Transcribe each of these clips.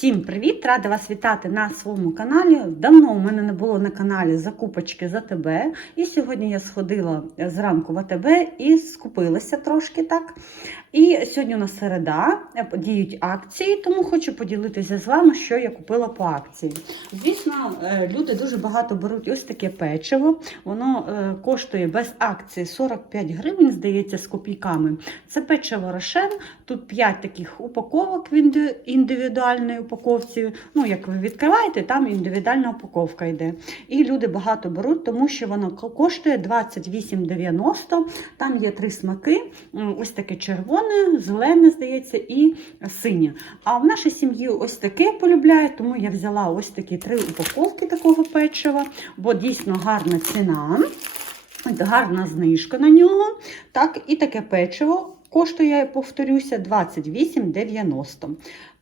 Всім привіт! Рада вас вітати на своєму каналі. Давно у мене не було на каналі закупочки за тебе. І сьогодні я сходила зранку в АТБ і скупилася трошки так. І сьогодні у нас середа, діють акції, тому хочу поділитися з вами, що я купила по акції. Звісно, е, люди дуже багато беруть ось таке печиво. Воно е, коштує без акції 45 гривень, здається, з копійками. Це печиво Рошен. Тут 5 таких упаковок в інди- індивідуальній упаковці. Ну, як ви відкриваєте, там індивідуальна упаковка йде. І люди багато беруть, тому що воно коштує 28,90. Там є три смаки: ось таке червоне, зелене, здається, і синє. А в нашій сім'ї ось таке полюбляють, тому я взяла ось такі три упаковки такого печива, бо дійсно гарна ціна. Гарна знижка на нього. Так, і таке печиво коштує, повторюся, 28,90.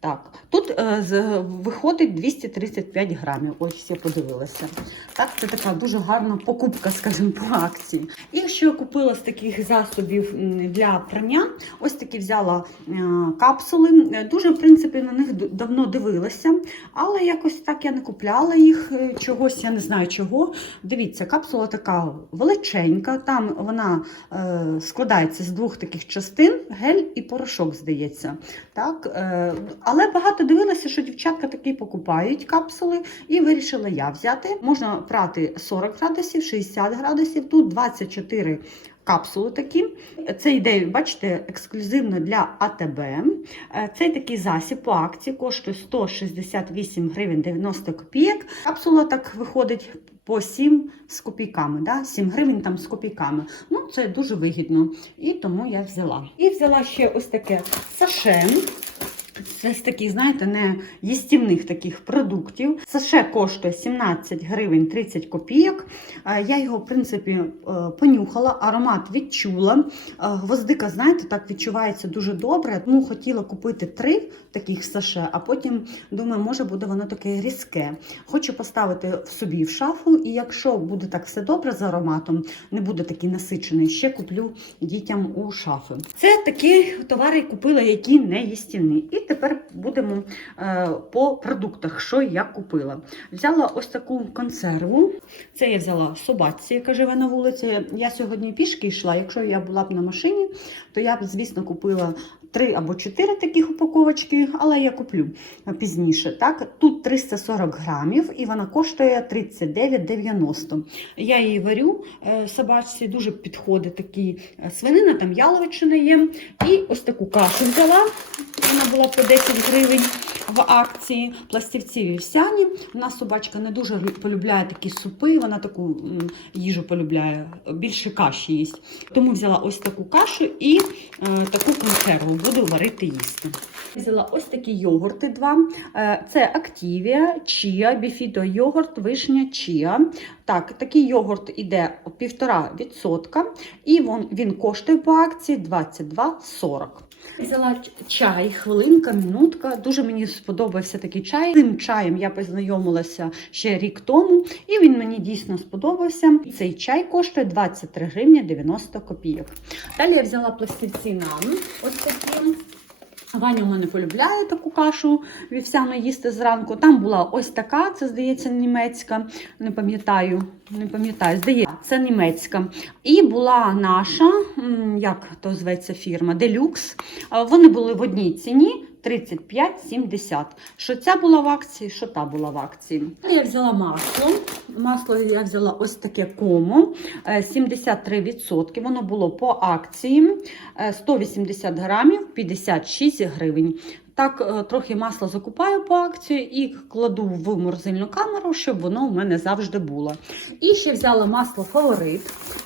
Так, тут е, виходить 235 грамів. Ось я подивилася. Так, це така дуже гарна покупка, скажімо, по акції. І що я купила з таких засобів для прання, ось такі взяла е, капсули. Е, Дуже, в принципі, на них давно дивилася, але якось так я не купляла їх. е, Чогось я не знаю чого. Дивіться, капсула така величенька. Там вона е, складається з двох таких частин: гель і порошок, здається. Так, е, але багато дивилася, що дівчатка такі покупають капсули, і вирішила я взяти. Можна прати 40 градусів, 60 градусів, тут 24 капсули такі. Це йде, бачите, ексклюзивно для АТБ. Е, Цей такий засіб по акції коштує 168 гривень 90 копійок. Капсула так виходить по 7 з копійками, да? 7 гривень там з копійками. Ну, це дуже вигідно. І тому я взяла. І взяла ще ось таке саше. Це з таких, знаєте, не їстівних таких продуктів. Саше коштує 17 гривень 30 копійок. Е, Я його, в принципі, е, понюхала, аромат відчула. Е, Гвоздика, знаєте, так відчувається дуже добре. Тому хотіла купити три таких саше, а потім думаю, може буде воно таке різке. Хочу поставити в собі в шафу, і якщо буде так все добре з ароматом, не буде такий насичений, ще куплю дітям у шафи. Це такі товари купила, які не їстівні. І тепер будемо е, по продуктах, що я купила. Взяла ось таку консерву. Це я взяла собаці, яка живе на вулиці. Я сьогодні пішки йшла. Якщо я була б на машині, то я б, звісно, купила три або чотири таких упаковочки, але я куплю пізніше. Так? Тут 340 грамів і вона коштує 39,90. Я її варю е, собачці, дуже підходить такі е, свинина, там яловичина є. І ось таку кашу взяла. Вона була по 10 гривень в акції. Пластівці вівсяні. У нас собачка не дуже полюбляє такі супи, вона таку їжу полюбляє, більше каші їсть. Тому взяла ось таку кашу і е, таку консерву буду варити їсти. Взяла ось такі йогурти два. Е, Це Активія, Чія, Біфідо йогурт, вишня Чія. Так, такий йогурт іде 1,5% і він, він коштує по акції 22,40. Взяла чай, хвилинка, минутка. Дуже мені сподобався такий чай. Цим чаєм я познайомилася ще рік тому, і він мені дійсно сподобався. Цей чай коштує 23 гривні 90 копійок. Далі я взяла пластівці нам. Ось такі. Ваня у мене полюбляє таку кашу вівсяну їсти зранку. Там була ось така, це здається німецька. Не пам'ятаю, не пам'ятаю, здається, це німецька. І була наша, як то зветься фірма, Делюкс. Вони були в одній ціні. 35,70. Що ця була в акції, що та була в акції. Я взяла масло. Масло я взяла ось таке комо е, 73%. Воно було по акції е, 180 грамів 56 гривень. Так, е, трохи масла закупаю по акції і кладу в морозильну камеру, щоб воно в мене завжди було. І ще взяла масло фаворит.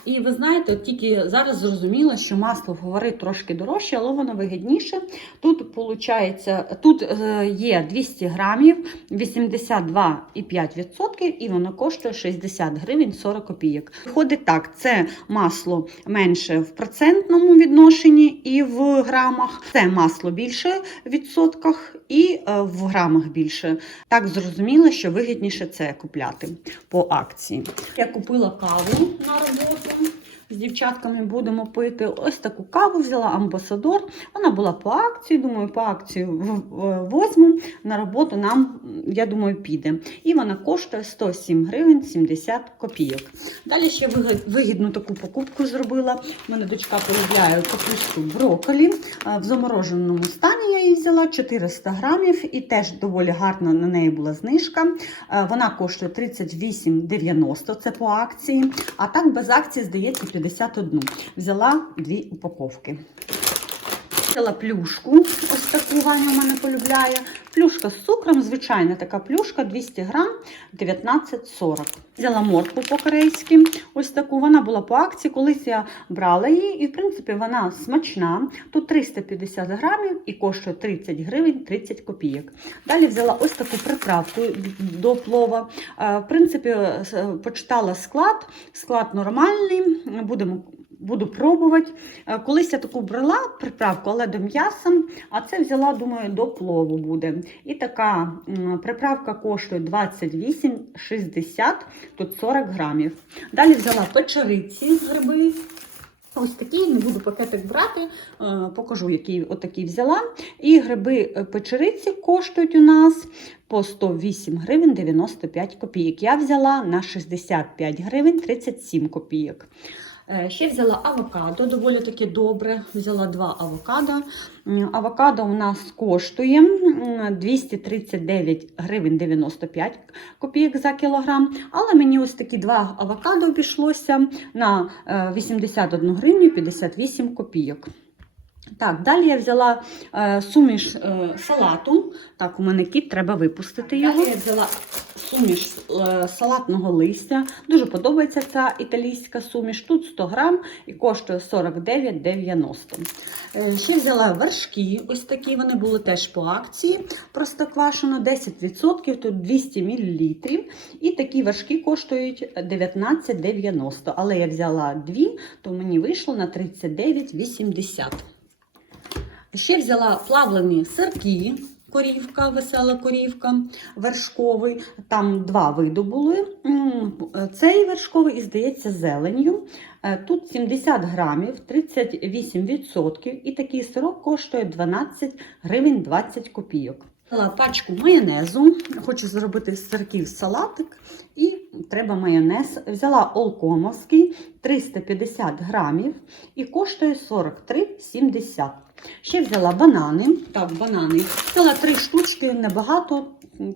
І ви знаєте, тільки зараз зрозуміла, що масло фаворит трошки дорожче, але воно вигідніше. Тут получається, тут е, є 200 грамів 82,5%, і воно коштує 60 гривень 40 копійок. Виходить так, це масло менше в процентному відношенні і в грамах, це масло більше відсотків. 100% і е, в грамах більше. Так зрозуміло, що вигідніше це купляти по акції. Я купила каву на роботу з дівчатками будемо пити. Ось таку каву взяла Амбасадор. Вона була по акції. Думаю, по акції возьму на роботу нам, я думаю, піде. І вона коштує 107 гривень 70 копійок. Далі ще вигідну таку покупку зробила. У мене дочка полюбляє капусту брокколі. В замороженому стані я її взяла 400 грамів і теж доволі гарна на неї була знижка. Вона коштує 38,90, це по акції. А так без акції, здається, 51. Взяла дві упаковки. Взяла плюшку, ось таку Ваня в мене полюбляє. Плюшка з цукром, звичайна така плюшка, 200 грам, 19,40. Взяла моркву по-корейськи, ось таку. Вона була по акції, колись я брала її, і в принципі вона смачна. Тут 350 грамів і коштує 30 гривень 30 копійок. Далі взяла ось таку приправку до плова. Е, В принципі, е, почитала склад. Склад нормальний. Будемо Буду пробувати. Е, Колись я таку брала приправку, але до м'яса, а це взяла, думаю, до плову буде. І така приправка коштує 28,60, тут 40 грамів. Далі взяла печериці з гриби. Ось такі, не буду пакетик брати, е, покажу, який отакий взяла. І гриби е, печериці коштують у нас по 108 гривень 95 копійок. Я взяла на 65 гривень 37 копійок. Е, Ще взяла авокадо, доволі таки добре. Взяла два авокадо. Авокадо у нас коштує м, 239 гривень 95 копійок за кілограм. Але мені ось такі два авокадо обійшлося на е, 81 гривню 58 копійок. Так, далі я взяла е, суміш е, салату. Так, у мене кіт, треба випустити його. Далі я взяла суміш е, салатного листя. Дуже подобається ця італійська суміш. Тут 100 грам і коштує 49,90. Е, ще взяла вершки. Ось такі вони були теж по акції. Простоквашино 10%, тут 200 мл. І такі вершки коштують 19,90. Але я взяла дві, то мені вийшло на 39,80. Ще взяла плавлені сирки, корівка, весела корівка, вершковий. Там два види були. Цей вершковий, і здається, зеленню. Е, Тут 70 грамів, 38%. І такий сирок коштує 12 гривень 20 копійок. Пачку майонезу. Хочу зробити з сирків салатик. І треба майонез. Взяла олкомовський 350 грамів і коштує 43,70. Ще взяла банани. Так, банани. Взяла три штучки, небагато,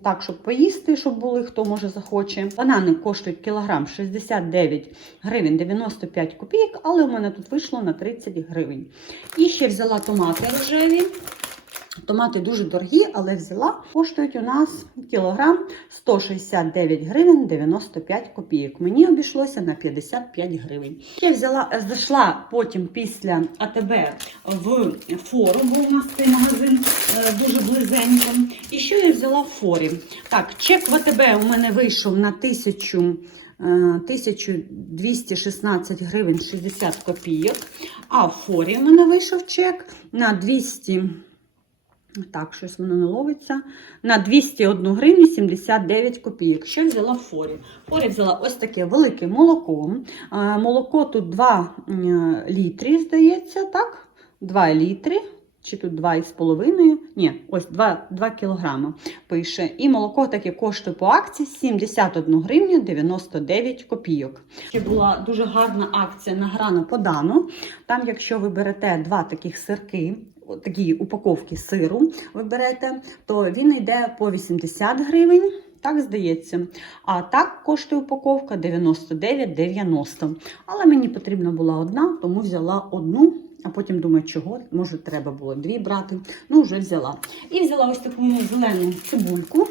так, щоб поїсти, щоб були, хто може захоче. Банани коштують кілограм 69 гривень 95 копійок, але у мене тут вийшло на 30 гривень. І ще взяла томати рожеві. Томати дуже дорогі, але взяла. Коштують у нас кілограм 169 гривень 95 копійок. Мені обійшлося на 55 гривень. Я взяла, е, зайшла потім після АТБ в фору, бо у нас цей магазин е, дуже близенько. І що я взяла в форі? Так, чек в АТБ у мене вийшов на 1000 е, 1216 гривень 60 копійок. А в форі у мене вийшов чек на 200. Так, щось воно не ловиться. На 201 гривню 79 копійок. Що взяла в форі? Форі взяла ось таке велике молоко. Молоко тут 2 м, літри, здається, так? 2 літри. Чи тут 2,5? Ні, ось 2, 2 кілограми пише. І молоко таке коштує по акції 71 гривню 99 копійок. Ще була дуже гарна акція на грану подану. Там, якщо ви берете два таких сирки, от такі упаковки сиру ви берете, то він йде по 80 гривень. Так здається. А так коштує упаковка 99,90. Але мені потрібна була одна, тому взяла одну. А потім думаю, чого, може, треба було дві брати. Ну, вже взяла. І взяла ось таку зелену цибульку.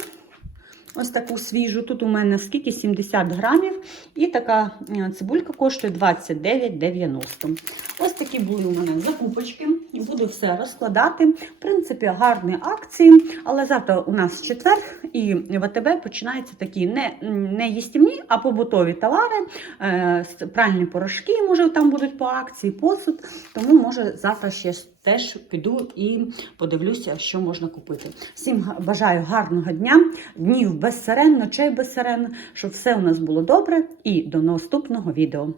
Ось таку свіжу. Тут у мене скільки 70 грамів. І така е, цибулька коштує 29,90. Ось такі були у мене закупочки. Буду все розкладати. В принципі, гарні акції. Але завтра у нас четвер, і в АТБ починаються такі не, не їстівні, а побутові товари. Е, Пральні порошки, може, там будуть по акції, посуд. Тому, може, завтра ще теж піду і подивлюся, що можна купити. Всім бажаю гарного дня, днів без сирен, ночей без сирен, щоб все у нас було добре. І до наступного відео.